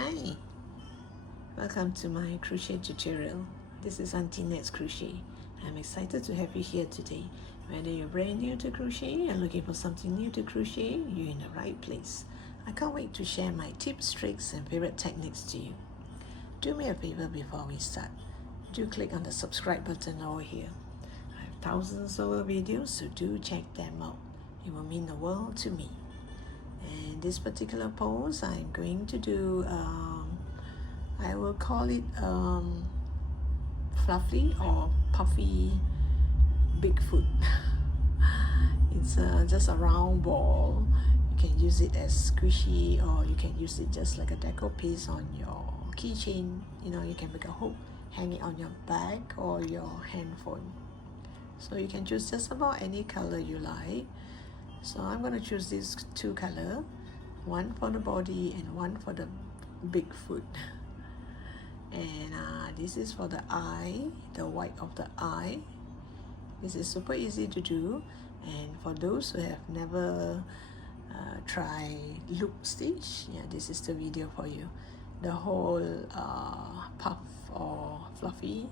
Hi, welcome to my crochet tutorial. This is Auntie Nat's Crochet. I'm excited to have you here today. Whether you're brand new to crochet and looking for something new to crochet, you're in the right place. I can't wait to share my tips, tricks, and favorite techniques to you. Do me a favor before we start. Do click on the subscribe button over here. I have thousands of videos, so do check them out. It will mean the world to me. And this particular pose I'm going to do, I will call it fluffy or puffy Bigfoot. It's just a round ball. You can use it as squishy, or you can use it just like a deco piece on your keychain. You know, you can make a hook, hang it on your bag or your handphone. So you can choose just about any color you like. So I'm going to choose these two colors, one for the body and one for the Bigfoot. And this is for the eye, the white of the eye. This is super easy to do, and for those who have never tried loop stitch, yeah, this is the video for you. The whole puff or fluffy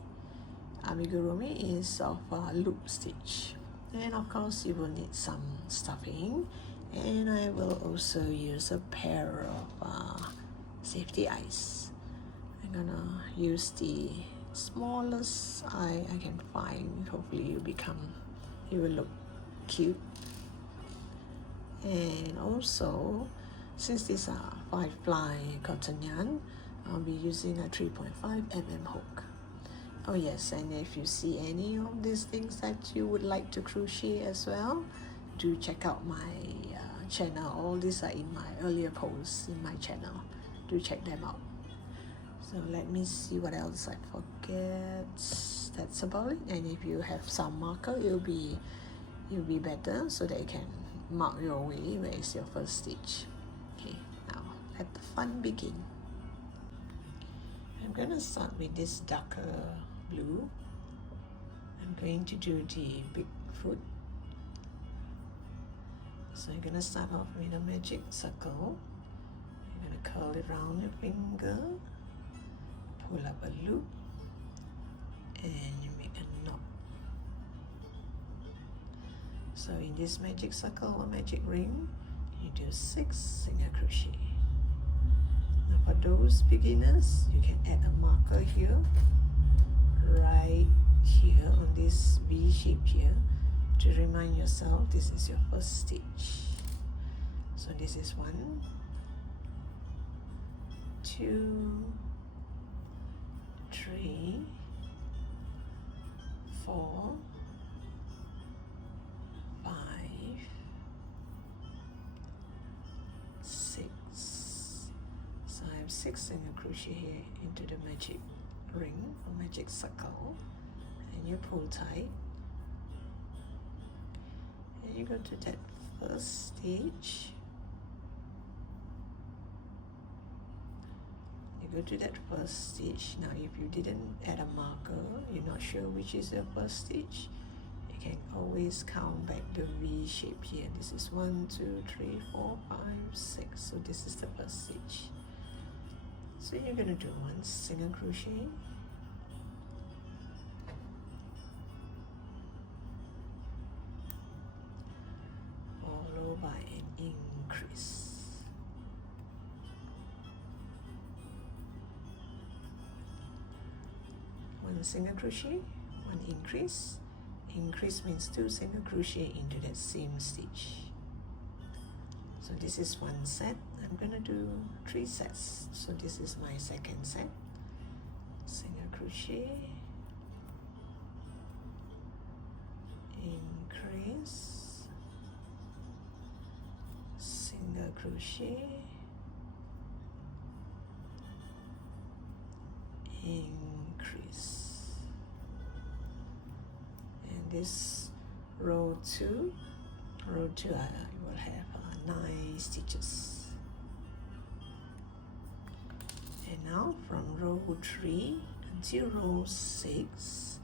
amigurumi is of loop stitch. And of course you will need some stuffing, and I will also use a pair of safety eyes. I'm gonna use the smallest eye I can find. Hopefully you will look cute. And also, since these are 5-ply cotton yarn, I'll be using a 3.5mm hook. Oh yes, and if you see any of these things that you would like to crochet as well, do check out my channel. All these are in my earlier posts in my channel. Do check them out. So let me see what else I forget. That's about it. And if you have some marker, it'll be better, so that you can mark your way where is your first stitch. Okay, now let the fun begin. I'm gonna start with this darker blue. I'm going to do the Bigfoot. So I'm gonna start off with a magic circle. I'm gonna curl it around your finger, pull up a loop, and you make a knot. So in this magic circle or magic ring, you do 6 single crochet. Now for those beginners, you can add a marker here, right here on this V shape here, to remind yourself this is your first stitch. So this is 1, 2, 3, 4, 5, 6. So I have 6 single crochet here into the magic ring or magic circle, and you pull tight, and you go to that first stitch. You go to that first stitch. Now if you didn't add a marker, you're not sure which is your first stitch, you can always count back the V shape here. This is 1, 2, 3, 4, 5, 6. So this is the first stitch. So you're gonna do 1 single crochet, followed by an increase. 1 single crochet, 1 increase. Increase means 2 single crochet into that same stitch. So this is 1 set. I'm gonna do 3 sets. So this is my second set. Single crochet, increase, single crochet, increase. And this row 2 I will have 9 stitches. And now from row 3 until row 6,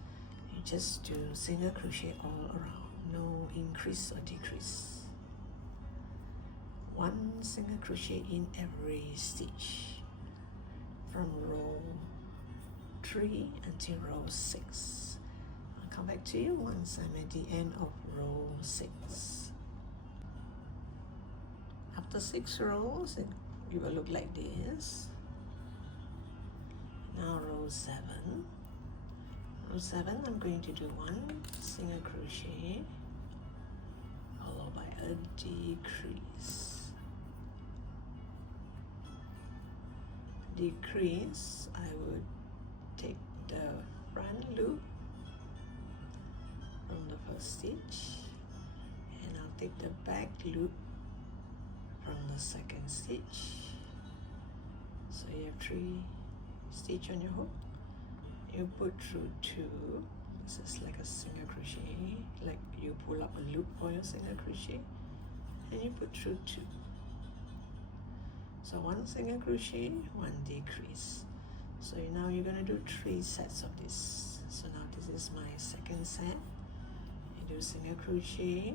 you just do single crochet all around, no increase or decrease. 1 single crochet in every stitch. from row 3 until row 6. I'll come back to you once I'm at the end of row 6. After 6 rows, it will look like this. Now row 7. Row 7, I'm going to do 1 single crochet followed by a decrease. Decrease, I would take the front loop from the first stitch and I'll take the back loop from the second stitch. So you have 3 stitch on your hook. You put through 2. This is like a single crochet, like you pull up a loop for your single crochet and you put through 2. So 1 single crochet, 1 decrease. So now you're going to do 3 sets of this. So now this is my second set. You do single crochet,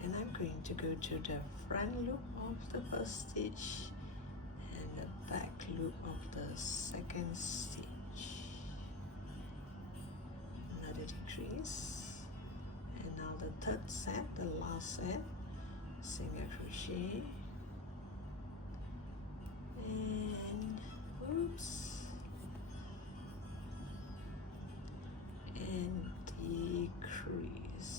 then I'm going to go to the front loop of the first stitch and the back loop of the second stitch. Another decrease. And now the third set, the last set, single crochet and oops, and decrease.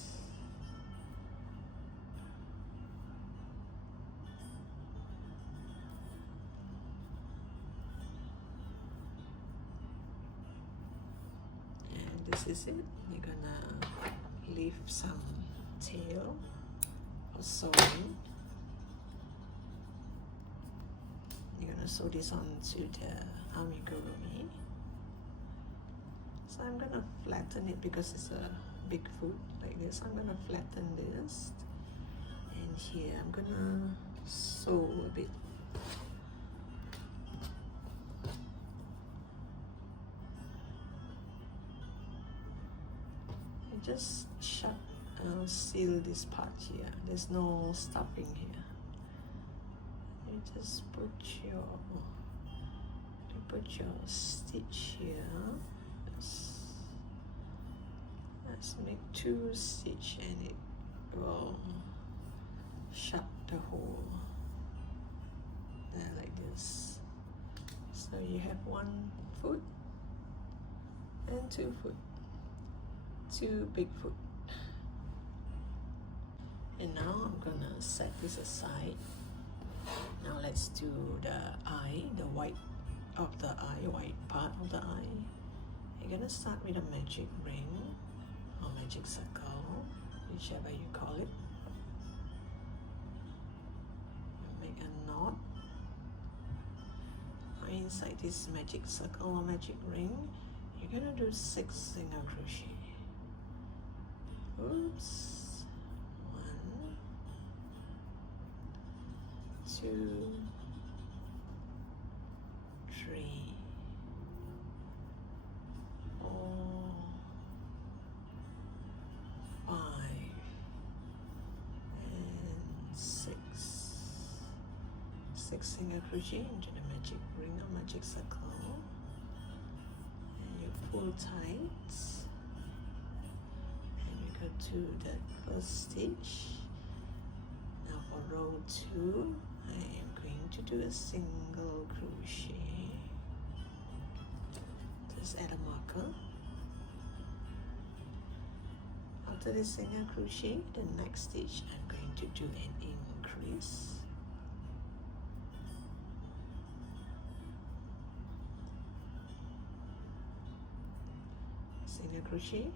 And this is it. You're gonna leave some tail for sewing. You're gonna sew this onto the amigurumi. So I'm gonna flatten it because it's a big foot like this. I'm gonna flatten this, and here I'm gonna sew a bit. And just seal this part here. There's no stopping here. You just put your stitch here. Let's make 2 stitch and it will shut the hole there like this. So you have 1 foot and 2 foot, 2 big foot. And now I'm gonna set this aside. Now let's do the eye, the white of the eye, white part of the eye. You're gonna start with a magic ring or magic circle, whichever you call it. Make a knot. Inside this magic circle or magic ring, you're gonna do 6 single crochet. Oops. 2, 3, 4, 5, and 6. 6 single crochet into the magic ring or magic circle, and you pull tight, and you go to the first stitch. Now for row 2, I am going to do a single crochet. Just add a marker. After the single crochet, the next stitch I'm going to do an increase. Single crochet,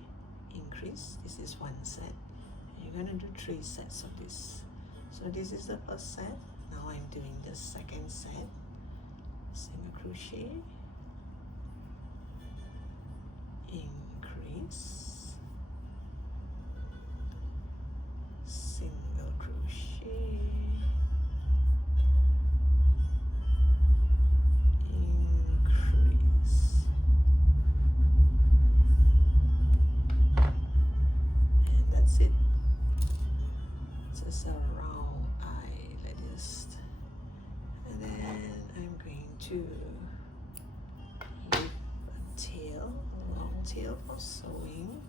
increase. This is 1 set. You're going to do 3 sets of this. So this is the first set. Now I'm doing the second set. Single crochet, increase, single crochet, increase, and that's it. Just a round eye like this. And then I'm going to tail for sewing.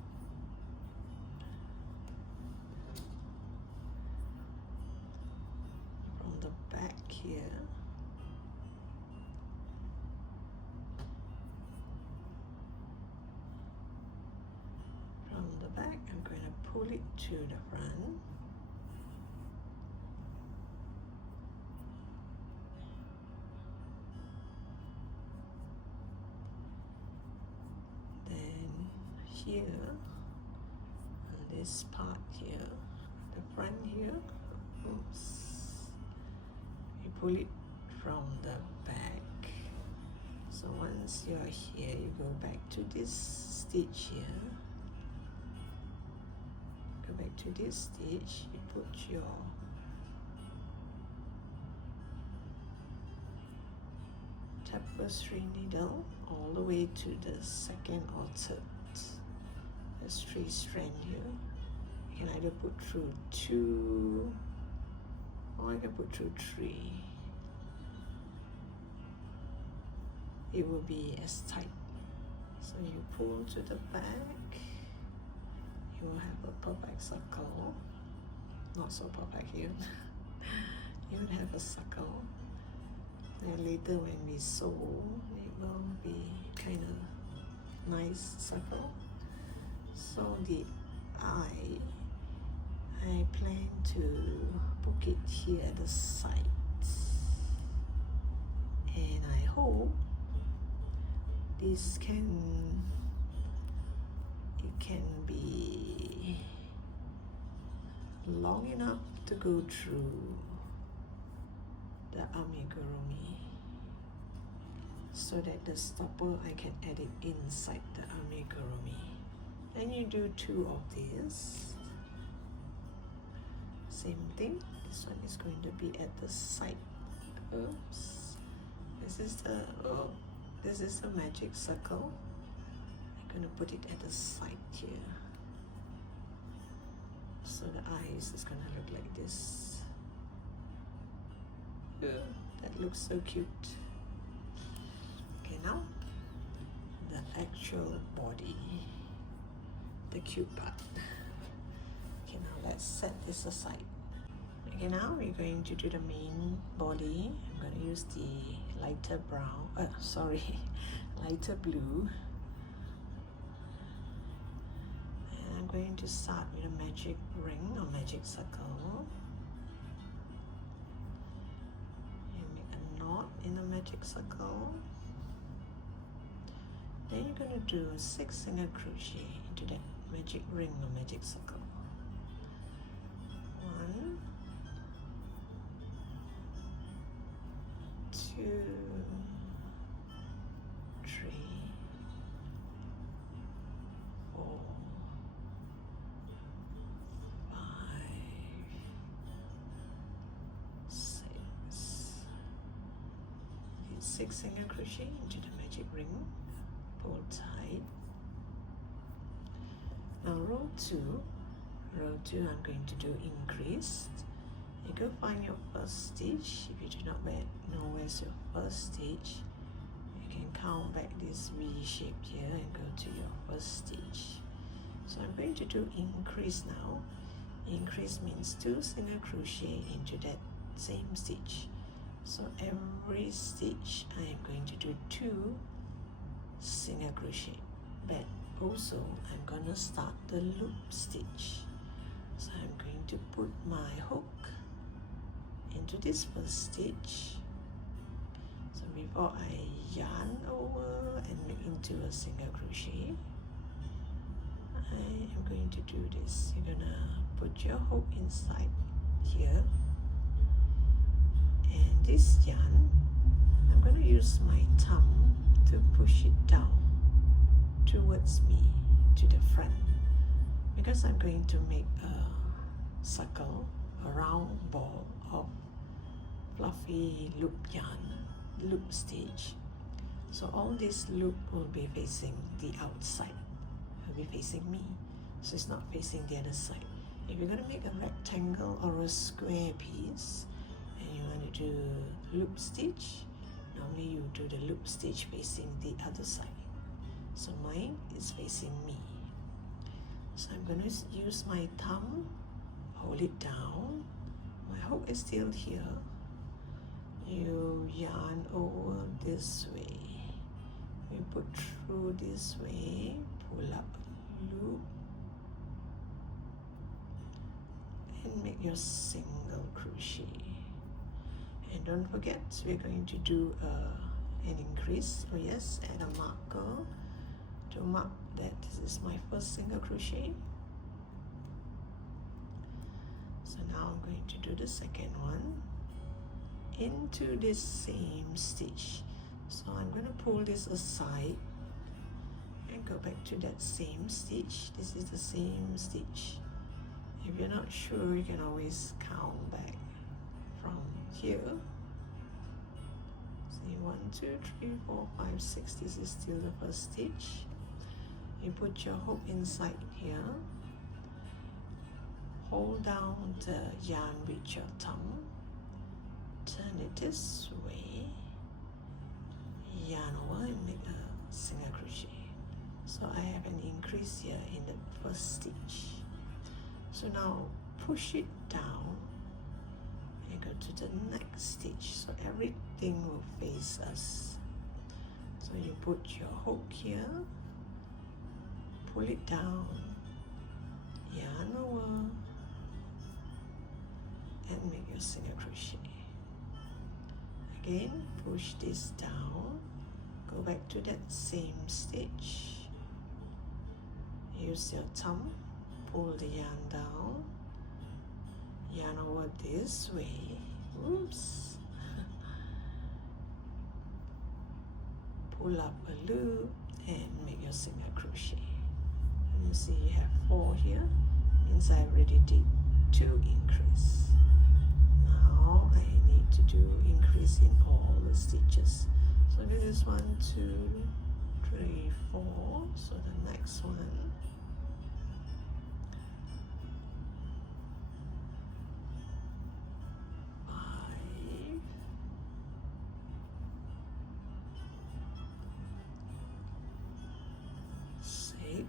From the back here, I'm going to pull it to the front. Then here, on this part here, the front here, oops, you pull it from the back. So once you're here, you go back to this stitch here. Go back to this stitch, you put your tapestry needle all the way to the second or third. There's 3 strands here. You can either put through 2 or you can put through 3. It will be as tight. So you pull to the back. You will have a perfect circle. Not so perfect here. You would have a circle. And later when we sew, it will be kind of nice circle. So the eye, I plan to book it here at the side. And I hope this can be long enough to go through the amigurumi, so that the stopper I can add it inside the amigurumi. Then you do 2 of these. Same thing. This one is going to be at the side. Oops. This is the magic circle. I'm going to put it at the side here. So the eyes is going to look like this. That looks so cute. Okay, now the actual body, the cute part. Okay, now let's set this aside. Okay, now we're going to do the main body. I'm going to use the lighter brown, lighter blue. And I'm going to start with a magic ring or magic circle. You make a knot in the magic circle. Then you're going to do 6 single crochet into that magic ring or magic circle. 1, 2, 3, 4, 5, 6. 6 single crochet into the magic ring. Pull tight. Now row 2. Row 2 I'm going to do increased. You go find your first stitch. If you do not know where's your first stitch, you can count back this V shape here and go to your first stitch. So I'm going to do increase now. Increase means 2 single crochet into that same stitch. So every stitch I am going to do 2 single crochet, but also I'm gonna start the loop stitch. So I'm going to put my hook into this first stitch. So before I yarn over and make into a single crochet, I am going to do this. You're gonna put your hook inside here, and this yarn, I'm gonna use my thumb to push it down towards me to the front, because I'm going to make a circle, a round ball of fluffy loop yarn, loop stitch. So all this loop will be facing the outside, will be facing me, so it's not facing the other side. If you're going to make a rectangle or a square piece and you want to do loop stitch, normally you do the loop stitch facing the other side. So mine is facing me. So I'm going to use my thumb, hold it down. My hook is still here. You yarn over this way. You put through this way, pull up a loop, and make your single crochet. And don't forget, we're going to do an increase. Oh yes, add a marker to mark that this is my first single crochet. So now I'm going to do the second one into this same stitch. So I'm going to pull this aside and go back to that same stitch. This is the same stitch. If you're not sure, you can always count back from here. See, 1, 2, 3, 4, 5, 6. This is still the first stitch. You put your hook inside here. Hold down the yarn with your thumb. Turn it this way. Yarn over and make a single crochet. So I have an increase here in the first stitch. So now push it down and go to the next stitch. So everything will face us. So you put your hook here, pull it down, yarn over, and make your single crochet. Again, push this down, go back to that same stitch. Use your thumb, pull the yarn down, yarn over this way. Oops. Pull up a loop and make your single crochet. And you see you have 4 here, means I already did 2 increase. Now I need to do increase in all the stitches. So this is 1, 2, 3, 4. So the next one, 5, 6,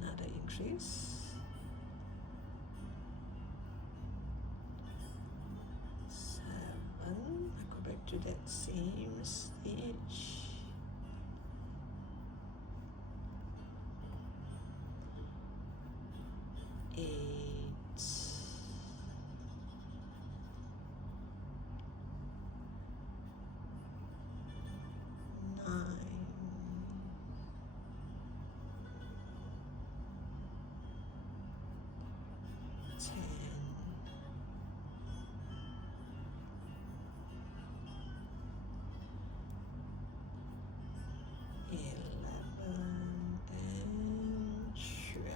another increase. 7, I go back to that same stitch. 8, 9, 10, 11, and 12.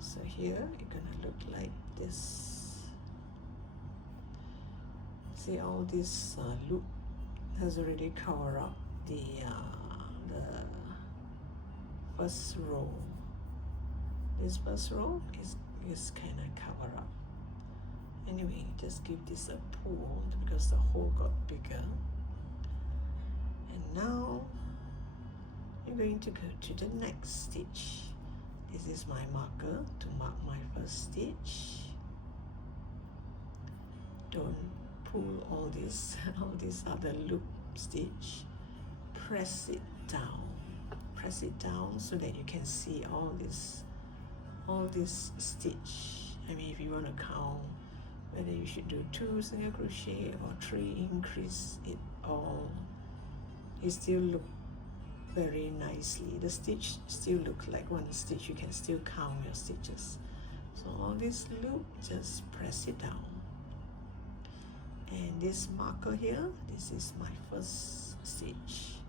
So here it's gonna look like this. See, all this loop has already covered up the first row. This first row is kind of covered up. Anyway, just give this a pull because the hole got bigger. And now you're going to go to the next stitch. This is my marker to mark my first stitch. Don't pull all these other loop stitch. Press it down. Press it down so that you can see all this stitch. I mean, if you want to count whether you should do 2 single crochet or 3 increase it all, it still look very nicely. The stitch still look like one stitch. You can still count your stitches. So all this loop, just press it down. And this marker here, this is my first stitch.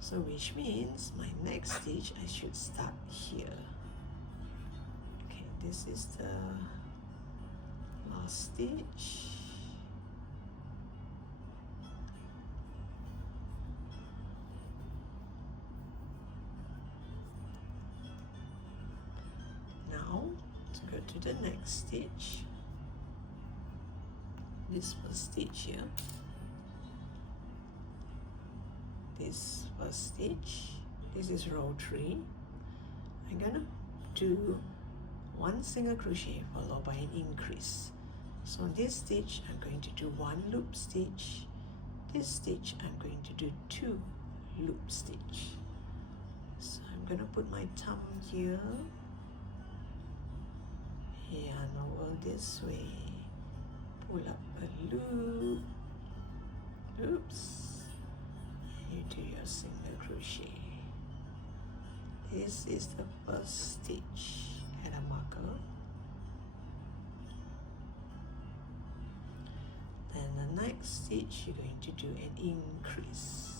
So which means my next stitch I should start here. Okay, this is the last stitch. now to go to the next stitch. This first stitch here, this first stitch, this is row 3. I'm gonna do 1 single crochet followed by an increase. So on this stitch I'm going to do 1 loop stitch. This stitch I'm going to do 2 loop stitch. So I'm gonna put my thumb here and over this way, pull up a loop, oops, you do your single crochet. This is the first stitch. Add a marker, then the next stitch you're going to do an increase.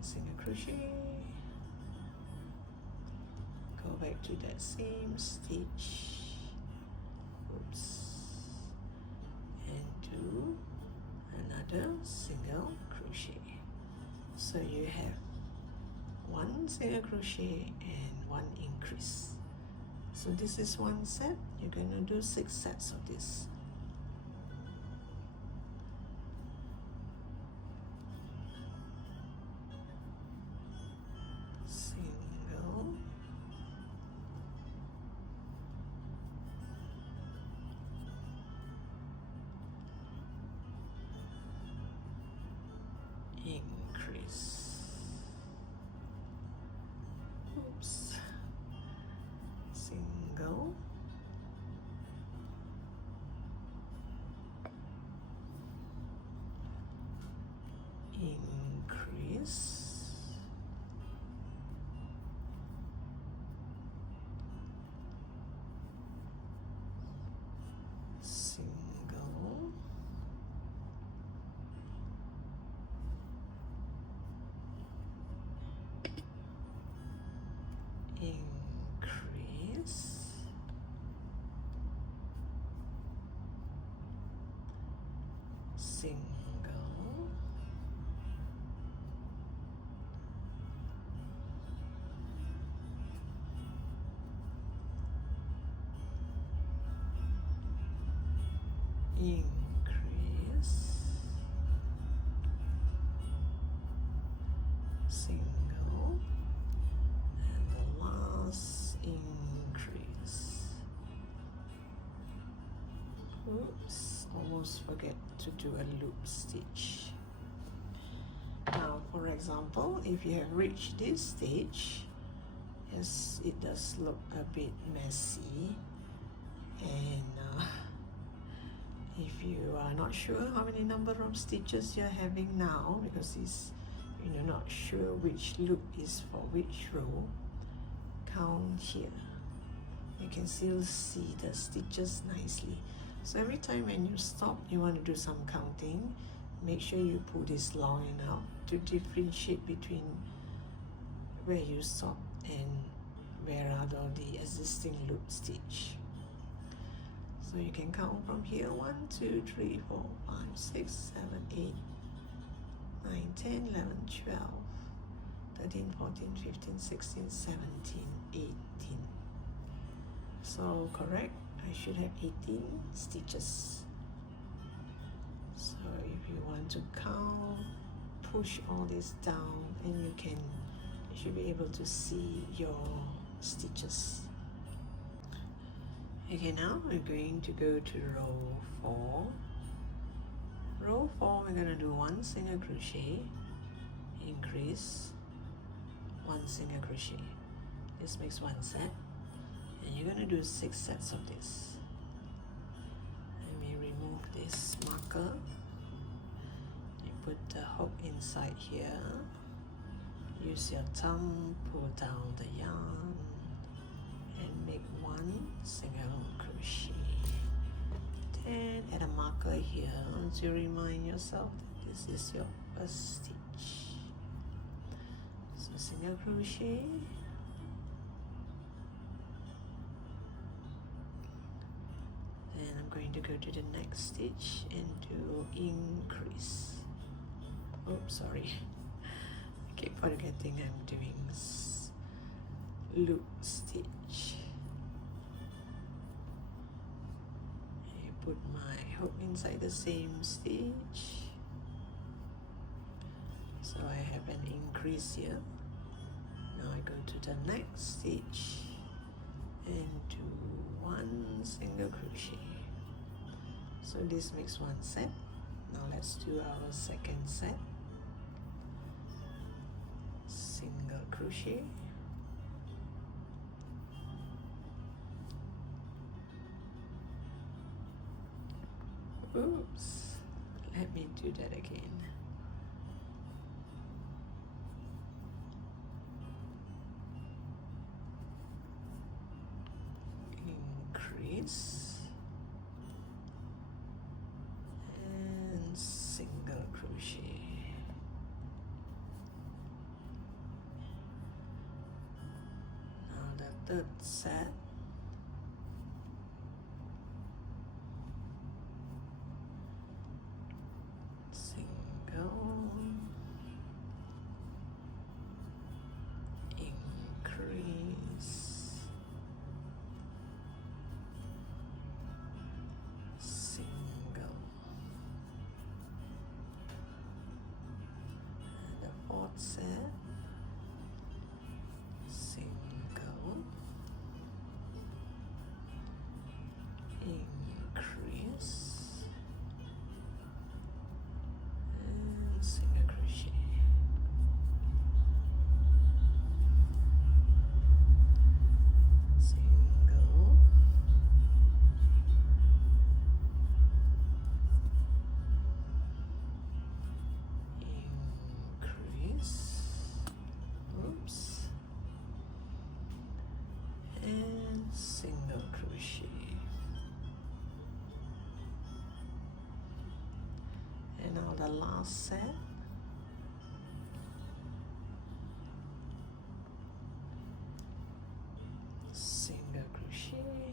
Single crochet, go back to that same stitch, oops, and do another single crochet. So you have 1 single crochet and 1 increase. So this is 1 set. You're going to do 6 sets of this. Increase, oops, single, increase, single, increase, single, increase, single, and the last increase. Oops, almost forget to do a loop stitch. Now for example, if you have reached this stage, yes, it does look a bit messy, and if you are not sure how many number of stitches you're having now, because you're not sure which loop is for which row, count here. You can still see the stitches nicely. So every time when you stop, you want to do some counting, make sure you pull this line out to differentiate between where you stop and where are the existing loop stitch. So you can count from here 1, 2, 3, 4, 5, 6, 7, 8, 9, 10, 11, 12, 13, 14, 15, 16, 17, 18. So correct, I should have 18 stitches. So if you want to count, push all this down and you should be able to see your stitches. Okay, now we're going to go to row 4. Row 4, we're going to do 1 single crochet, increase, 1 single crochet. This makes 1 set, and you're going to do 6 sets of this. Let me remove this marker. You put the hook inside here, use your thumb, pull down the yarn and make 1 single crochet. Then add a marker here to remind yourself that this is your first stitch. So single crochet, then I'm going to go to the next stitch and do increase. Oops, sorry. I keep forgetting I'm doing loop stitch. I put my hook inside the same stitch. So I have an increase here. Now I go to the next stitch and do 1 single crochet. So this makes 1 set. Now let's do our second set. Single crochet, oops, let me do that again. Increase and single crochet. Now the third set. Single, increase, single, and the fourth set, single, increase, and single crochet. Single, increase, oops, and single crochet. And now the last set. Single crochet,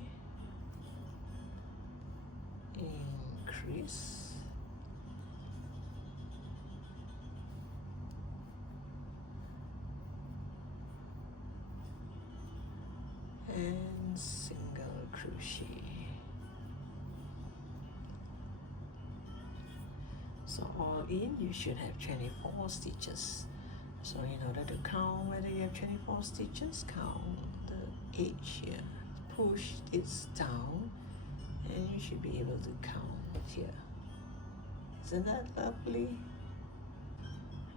increase, and single crochet. So all in, you should have 24 stitches. So in order to count whether you have 24 stitches, count the edge here. Push this down and you should be able to count here. Isn't that lovely?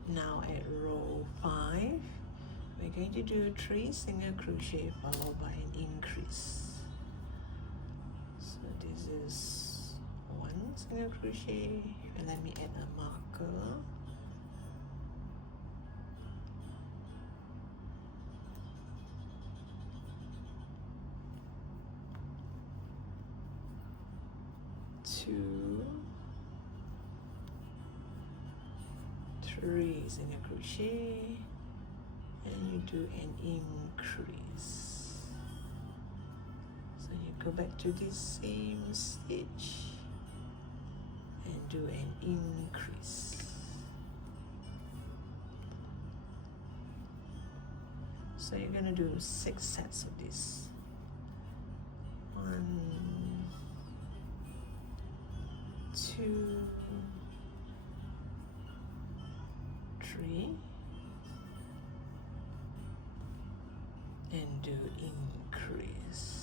Now at row 5, we're going to do 3 single crochet followed by an increase. So this is 1 single crochet, and let me add a marker. Two, 3 single crochet, and you do an increase. So you go back to this same stitch and do an increase. So you're gonna do 6 sets of this. 1, 2, 3, and do increase.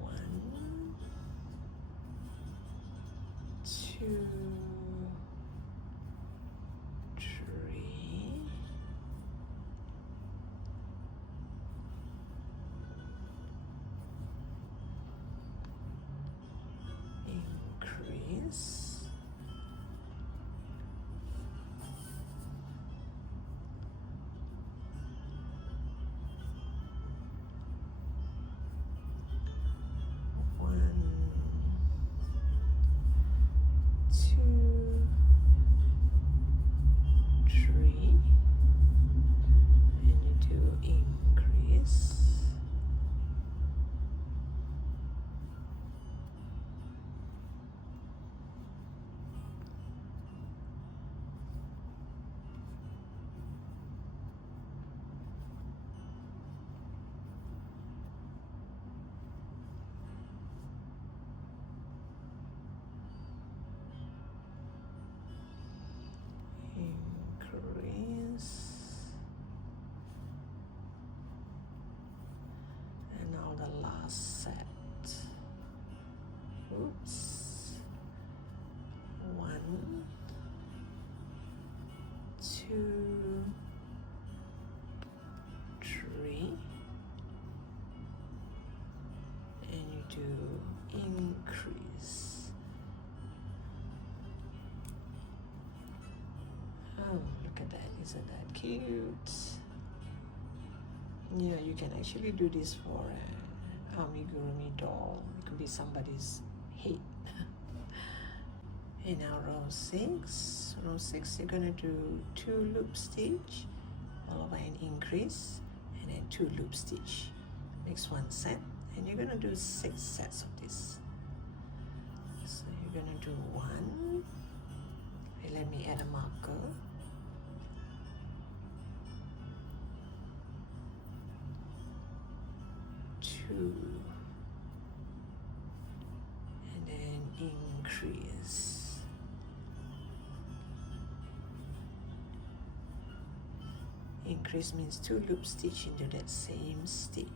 1, 2, 3, increase, 1, 2, increase, and now the last set. Oops. 1, 2, 3, and you do increase. Oh, look at that, isn't that cute? Yeah, you can actually do this for an amigurumi doll. It could be somebody's head. And now row 6. Row 6, you're gonna do 2 loop stitch, followed by an increase, and then 2 loop stitch. Makes 1 set, and you're gonna do 6 sets of this. So you're gonna do 1. Okay, let me add a marker. 2, and then increase. Increase means 2 loop stitch into that same stitch,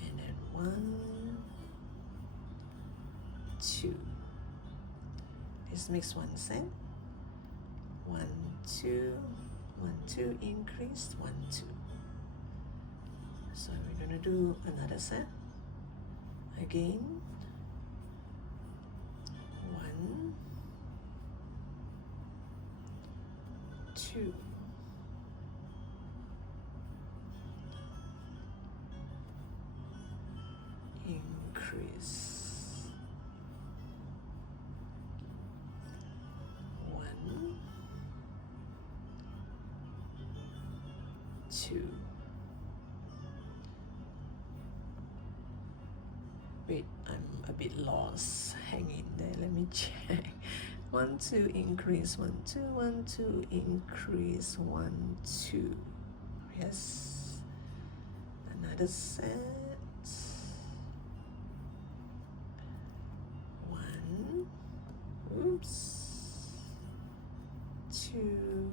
and then 1, 2. This makes 1 set. 1, 2, 1, 2, increase, 1, 2. So we're gonna do another set again. 1, 2. Increase. 1, 2. Wait, I'm a bit lost. Hang in there, let me check. 1, 2, increase, 1, 2, 1, 2, increase, 1, 2. Yes. Another set. 1, oops, 2,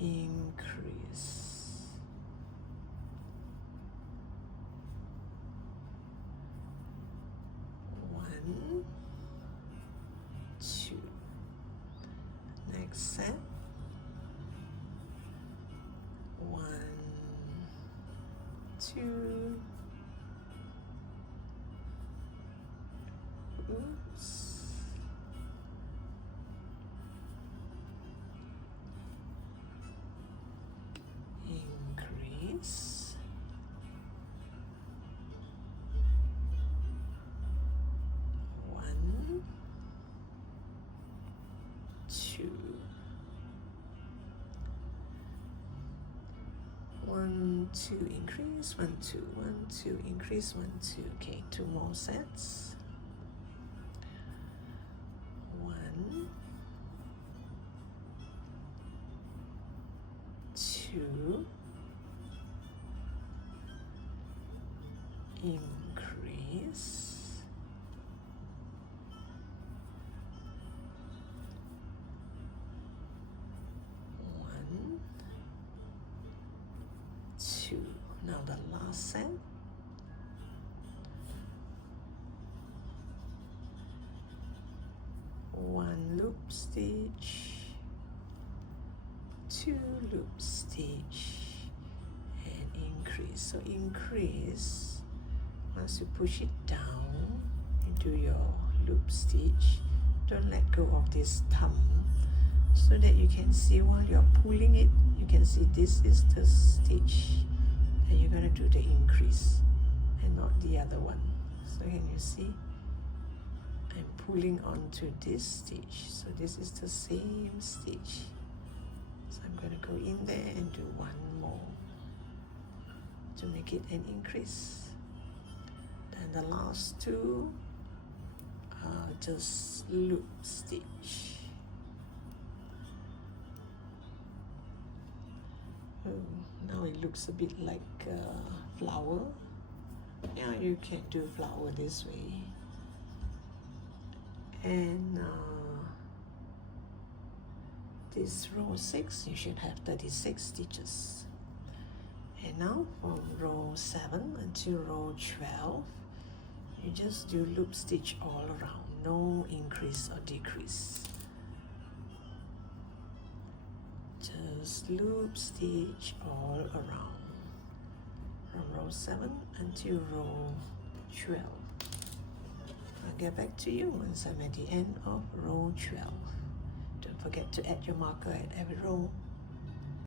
increase, 1, 2. Next set. 1, 2, oops, increase, 1, 2, 1, 2, increase, 1, 2, 1, 2, increase, 1, 2. Okay, 2 more sets. 1, 2, increase, 1, 2. Now the last set. 1 loop stitch, 2 loop stitch, and increase. So increase, once you push it down into your loop stitch, don't let go of this thumb, so that you can see while you're pulling it, you can see this is the stitch that you're going to do the increase and not the other one. So can you see? I'm pulling onto this stitch, so this is the same stitch. So I'm going to go in there and do one more to make it an increase. Then the last two are just loop stitch. Oh, now it looks a bit like a flower. Yeah, you can do flower this way. And this row 6, you should have 36 stitches. And now from row 7 until row 12, you just do loop stitch all around, no increase or decrease. Just loop stitch all around from row 7 until row 12. I'll get back to you once I'm at the end of row 12. Don't forget to add your marker at every row.